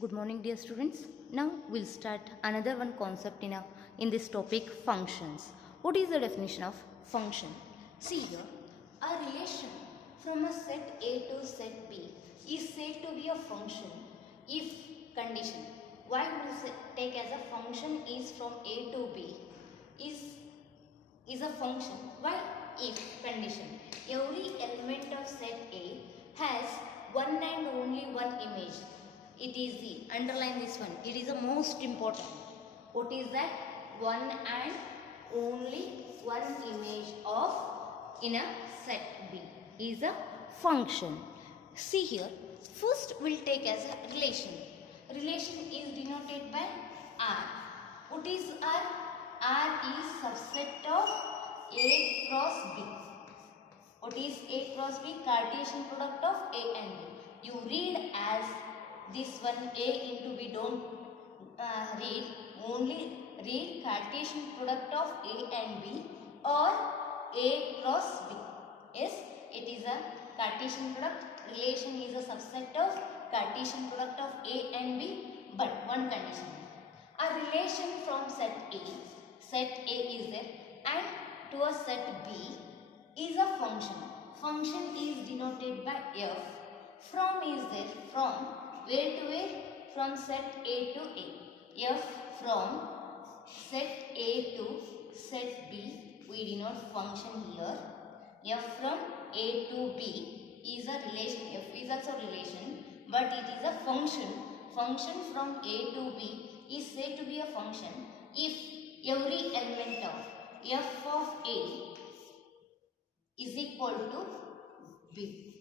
Good morning, dear students. Now we'll start another one concept in this topic, functions. What is the definition of function? See here, a relation from a set A to set B is said to be a function if condition. Why we take as a function is from A to B is a function. Why? If condition. Every element of set A has one and only one image. It is the, underline this one, it is the most important. What is that? One and only one image of in a set B is a function. See here, first we'll take as a relation. Relation is denoted by R. What is R? R is subset of A cross B. What is A cross B? Cartesian product of A and B. You read as this one A into B, don't read, only read Cartesian product of A and B or A cross B. Yes, it is a Cartesian product. Relation is a subset of Cartesian product of A and B, but one condition. A relation from set A is there, and to a set B is a function. Function is denoted by F. From is there, from where to where? From set A to A. F from set A to set B, we denote function here. F from A to B is a relation. F is also relation, but it is a function. Function from A to B is said to be a function if every element of F of A is equal to B.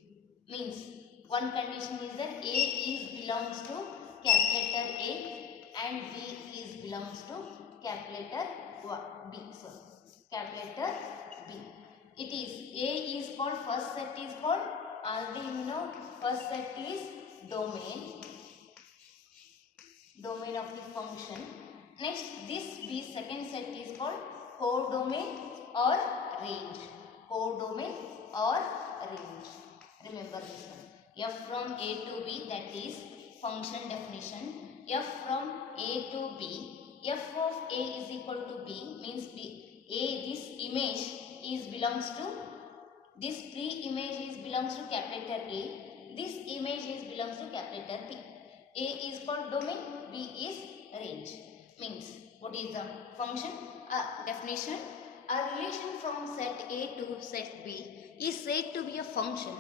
Means one condition is that A is belongs to capital letter A and B is belongs to capital letter B. Sorry, capital letter B. It is A is called, first set is called, already you know, first set is domain of the function. Next, this B second set is called codomain or range. Codomain or range. Remember this one. F from A to B, that is function definition. F from A to B. F of A is equal to B means B. A, this image is belongs to, this pre-image is belongs to capital letter A. This image is belongs to capital letter B. A is called domain, B is range. Means what is the function? Definition. A relation from set A to set B is said to be a function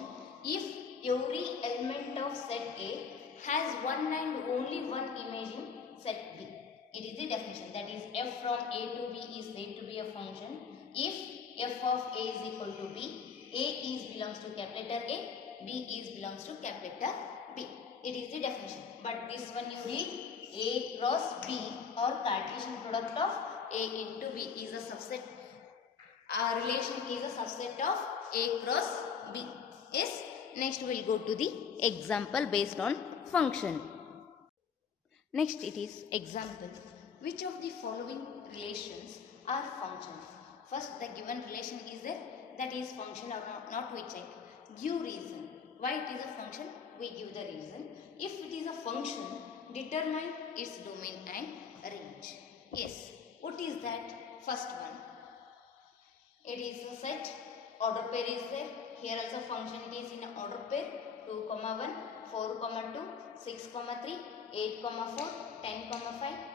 if every element of set A has one and only one image in set B. It is the definition. That is, F from A to B is said to be a function if F of A is equal to B. A is belongs to capital letter A, B is belongs to capital letter B. It is the definition. But this one you read A cross B or Cartesian product of A into B is a subset. Our relation is a subset of A cross B. Yes. Next we will go to the example based on function. Next it is example. Which of the following relations are functions? First, the given relation is there, that is function or not we check. Give reason. Why it is a function? We give the reason. If it is a function, determine its domain and range. Yes. What is that? First one. It is a set. Order pair is there. Here also function it is in order pair. 2, 1, 4, 2, 6, 3, 8, 4, 10, 5,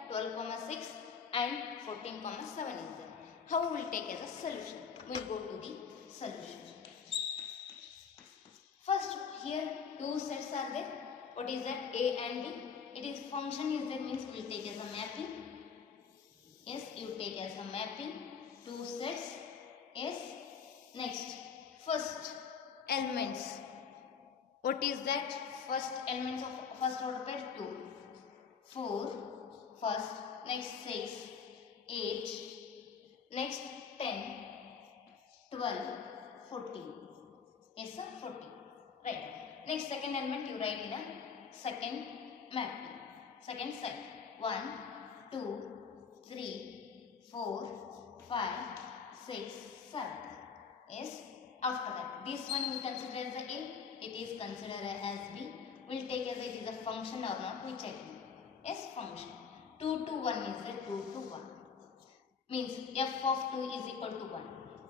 12, 6 and 14, 7 is there. How we will take as a solution? We will go to the solution. First, here two sets are there. What is that? A and B. It is function is there, means we will take as a mapping. Yes, you take as a mapping. Two sets. Yes. Next, first elements. What is that? First elements of first order pair 2, 4, first, next 6, 8, next 10, 12, 14. Yes sir, 14. Right. Next second element you write in a second mapping. Second set. 1, 2, 3, 4, 5, 6, 7. Yes. After that, this one we consider as a A. It is considered as B. We'll take as it is a function or not, we checking. Yes, function. 2 to 1 is the 2 to 1. Means f of 2 is equal to 1.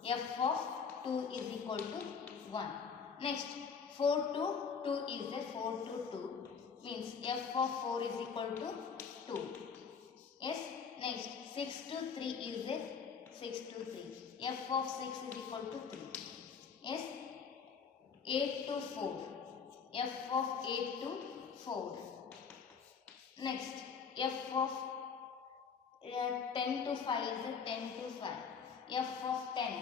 F of 2 is equal to 1. Next, 4 to 2 is the 4 to 2. Means f of 4 is equal to 2. Yes. Next, 6 to 3 is the 6 to 3. F of 6 is equal to 3. Yes. 8 to 4. F of 8 to 4. Next, f of 10 to 5 is the 10 to 5. F of 10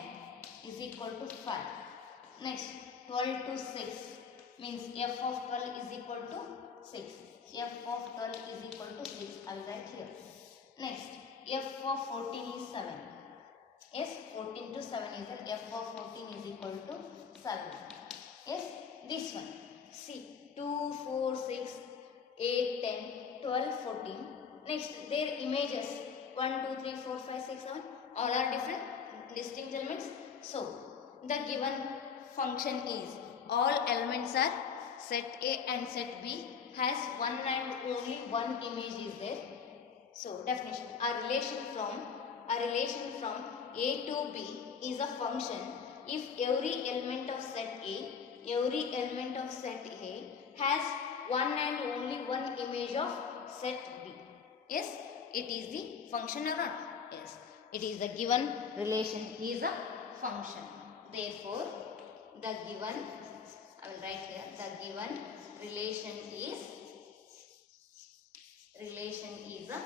is equal to 5. Next, 12 to 6 means f of 12 is equal to 6. F of 12 is equal to 6. I will write here. Next, f of 14 is 7. Yes, 14 to 7 is the f of 14 is equal to 7. Yes, this one. See, 2, 4, 6, 8, 10, 12, 14. Next, their images 1, 2, 3, 4, 5, 6, 7. All are different distinct elements. So, the given function is all elements are set A and set B has one and only one image is there. So, definition: a relation from A to B is a function if every element of set A has one and only one image of set B. Yes, it is the function or not? Yes, it is the given relation is a function. Therefore, the given, I will write here, the given relation is a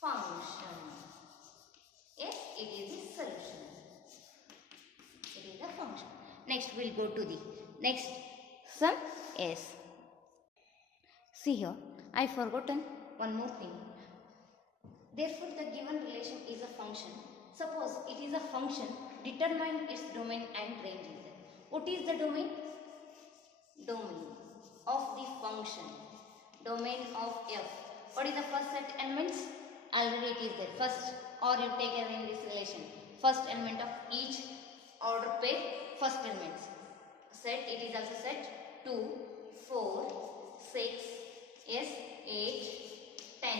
function. Yes, it is the solution. It is a function. Next, we'll go to the next sum. Yes. See here, I forgotten one more thing. Therefore, the given relation is a function. Suppose it is a function, determine its domain and range is there. What is the domain? Domain of the function. Domain of f. What is the first set elements? Already it is there. First, or you take as in this relation. First element of each order pair, first elements. Set, it is also set 2, 4, 6, yes, 8, 10,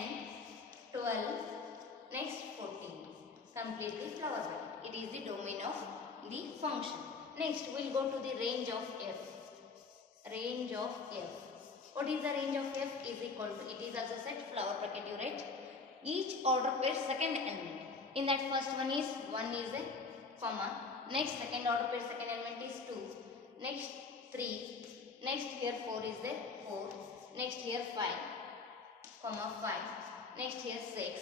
12, next 14. Completely flower bracket. It is the domain of the function. Next, we'll go to the range of f. Range of f. What is the range of f? Is equal to, it is also set flower bracket, you write. Each order pair second element. In that first one is a comma. Next second order pair second element is 2. Next 3. Next here 4 is there 4. Next here 5, comma 5. Next here 6.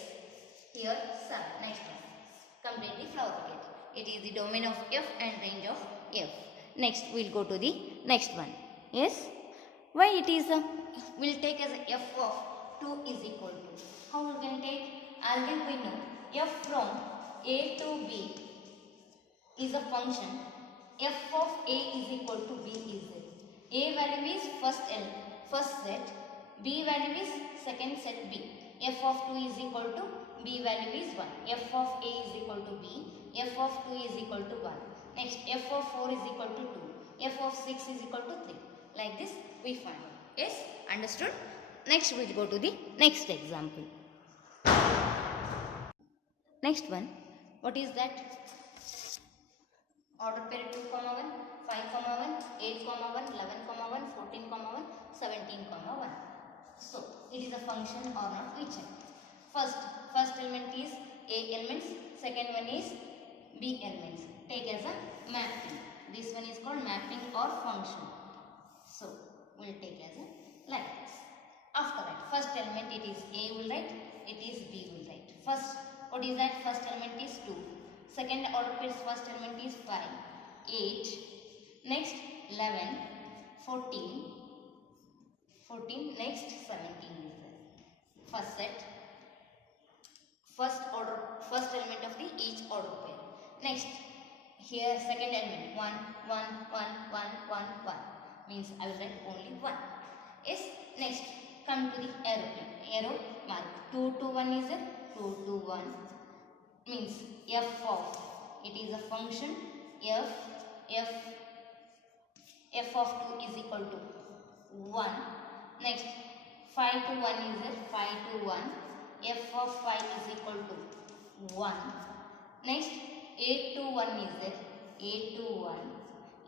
Here 7. Next one. Completely flower bracket. It is the domain of f and range of f. Next we'll go to the next one. Yes. Why it is we'll take as f of 2 is equal to. How we can take? Already we know f from A to B is a function. F of A is equal to B is there. A value is first set. B value is second set B. F of 2 is equal to B value is 1. F of A is equal to B. F of 2 is equal to 1. Next, F of 4 is equal to 2. F of 6 is equal to 3. Like this we find. Yes, understood? Next we'll go to the next example. Next one, what is that? Order pair 2, 1, 5, 1, 8, 1, 11, 1, 14, 1, 17, 1. So, it is a function or not, we check. First element is A elements, second one is B elements. Take as a mapping. This one is called mapping or function. So, we will take as a like this. After that, first element it is A will write, it is B will write. First, what is that? First element is 2. Second order pair's first element is 5, 8, next 11, 14, next 17 is there. First set, first element of the each order pair. Next, here second element 1, 1, 1, 1, 1, 1 means I will write only 1. Yes, next come to the arrow mark 2 to 1 is a 2 to 1 means f of, it is a function f of 2 is equal to 1. Next 5 to 1 is there, 5 to 1. F of 5 is equal to 1. Next 8 to 1 is there, 8 to 1.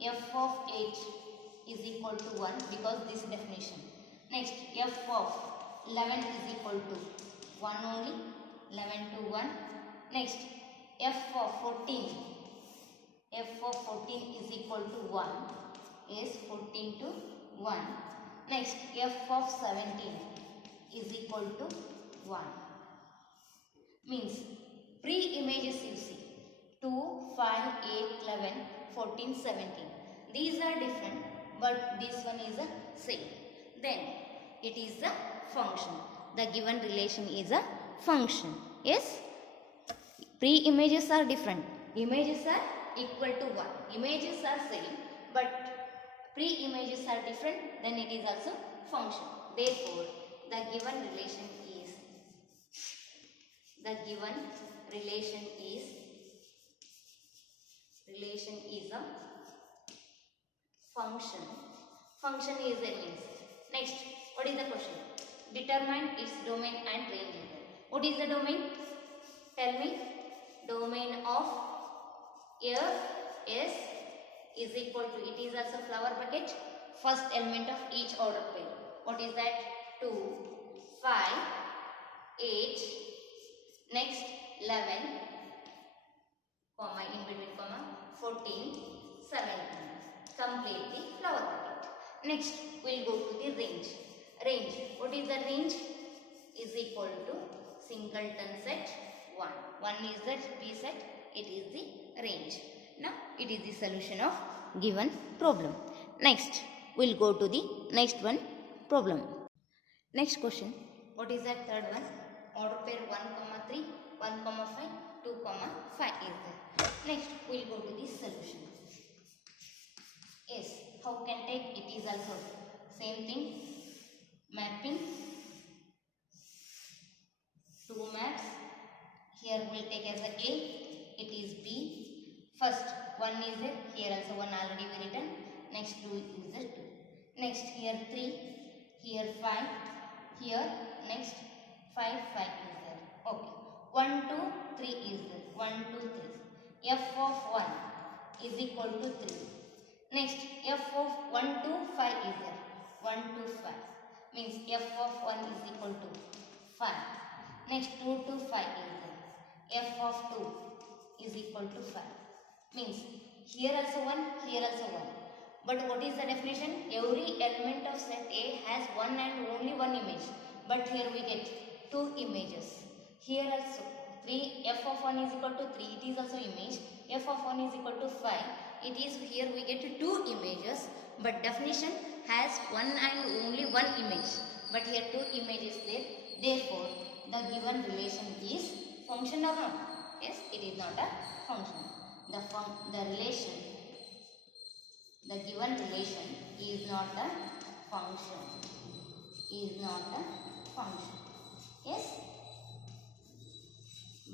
F of 8 is equal to 1 because this definition. Next F of 11 is equal to 1 only, 11 to 1. Next F of 14, F of 14 is equal to 1, is 14 to 1. Next F of 17 is equal to 1. Means pre-images you see 2, 5, 8, 11, 14, 17. These are different but this one is the same. Then it is the function. The given relation is a function. Yes? Pre-images are different. Images are equal to 1. Images are same but pre-images are different, then it is also function. Therefore, the given relation is a function. Function is a means. Next, what is the question? Determine its domain and range. What is the domain? Tell me. Domain of F S is equal to, it is also flower bucket, first element of each order pair. What is that? 2, 5, 8, next 11, comma, in between comma, 14, 17. Complete the flower bucket. Next, we'll go to the range. Range. What is the range? Is equal to singleton set 1. 1 is the P set. It is the range. Now, it is the solution of given problem. Next, we'll go to the next one problem. Next question. What is that third one? Order pair 1, 3, 1, 5, 2, 5 is there. Next, we'll go to the solution. Yes, how can take? It is also same thing. Mapping. 2 maps. Here we'll take as a A. It is B. First 1 is there. Here also 1 already we written. Next 2 is there 2. Next here 3. Here 5. Here next 5 is there. Okay. 1, 2, 3 is there. 1, 2, 3. F of 1 is equal to 3. Next F of 1, 2, 5 is there. 1, 2, 5. Means F of 1 is equal to 5. Next 2 to 5 is there. F of 2 is equal to 5. Means here also 1, here also 1. But what is the definition? Every element of set A has one and only one image. But here we get 2 images. Here also 3, F of 1 is equal to 3. It is also image. F of 1 is equal to 5. It is here we get 2 images. But definition has one and only one image. But here 2 images there. Therefore, the given relation is function or not? Yes, it is not a function. The given relation is not a function. Yes.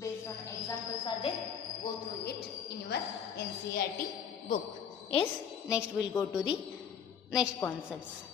Based on examples are there. Go through it in your NCERT book. Yes. Next we'll go to the next concepts.